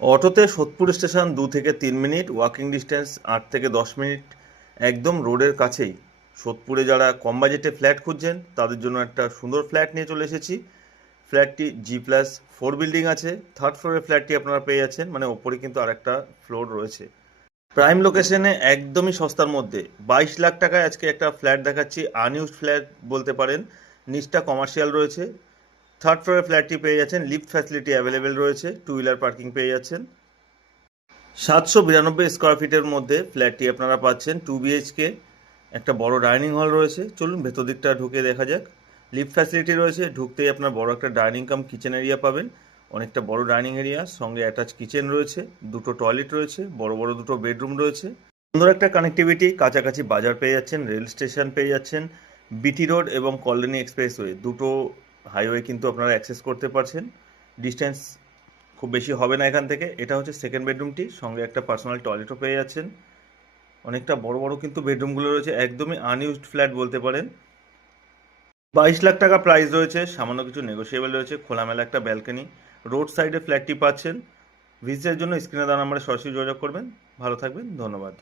অটোতে সোদপুর স্টেশন 2 থেকে 3 minute, walking distance 8 থেকে 10 মিনিট, একদম রোডের কাছেই। সোদপুরে যারা কম বাজেটে ফ্ল্যাট খুঁজছেন তাদের জন্য একটা সুন্দর ফ্ল্যাট নিয়ে চলে এসেছি। ফ্ল্যাটটি G+4 বিল্ডিং আছে। থার্ড ফ্লোরের ফ্ল্যাটটি আপনারা পেয়ে যাচ্ছেন, মানে ওপরে কিন্তু আরেকটা ফ্লোর রয়েছে। প্রাইম লোকেশনে একদমই সস্তার মধ্যে 22 লাখ টাকায় আজকে একটা ফ্ল্যাট দেখাচ্ছি। আনইউজড ফ্ল্যাট বলতে পারেন, নিচটা কমার্শিয়াল রয়েছে। থার্ড ফ্লোরের ফ্ল্যাটটি পেয়ে যাচ্ছেন, লিফট ফ্যাসিলিটি অ্যাভেলেবেল রয়েছে, 2 হুইলার পার্কিং পেয়ে যাচ্ছেন। 792 স্কোয়ার ফিটের মধ্যে ফ্ল্যাটটি আপনারা পাচ্ছেন। 2 BHK, একটা বড় ডাইনিং হল রয়েছে। চলুন ভেতর দিকটা ঢুকে দেখা যাক। লিফট ফ্যাসিলিটি রয়েছে, ঢুকতেই আপনার বড় একটা ডাইনিং কাম কিচেন এরিয়া পাবেন। অনেকটা বড় ডাইনিং এরিয়া, সঙ্গে অ্যাটাচ কিচেন রয়েছে, দুটো টয়লেট রয়েছে, বড় বড় দুটো বেডরুম রয়েছে। সুন্দর একটা কানেক্টিভিটি, কাছাকাছি বাজার পেয়ে যাচ্ছেন, রেল স্টেশন পেয়ে যাচ্ছেন, বিটি রোড এবং কল্যাণী এক্সপ্রেসওয়ে, দুটো হাইওয়ে কিন্তু আপনারা অ্যাক্সেস করতে পারছেন। ডিস্টেন্স খুব বেশি হবে না এখান থেকে। এটা হচ্ছে সেকেন্ড বেডরুমটি, সঙ্গে একটা পার্সোনাল টয়লেটও পেয়ে যাচ্ছেন। অনেকটা বড় বড় কিন্তু বেডরুমগুলো রয়েছে, একদমই আনইউজড ফ্ল্যাট বলতে পারেন। 22 লাখ টাকা প্রাইস রয়েছে, সামান্য কিছু নেগোসিয়েবল রয়েছে, খোলামেলা একটা ব্যালকনি। রোড সাইডে ফ্ল্যাটটি পাচ্ছেন। ভিজিটের জন্য স্ক্রিনে দেওয়া নাম্বারে সরাসরি যোগাযোগ করবেন। ভালো থাকবেন, ধন্যবাদ।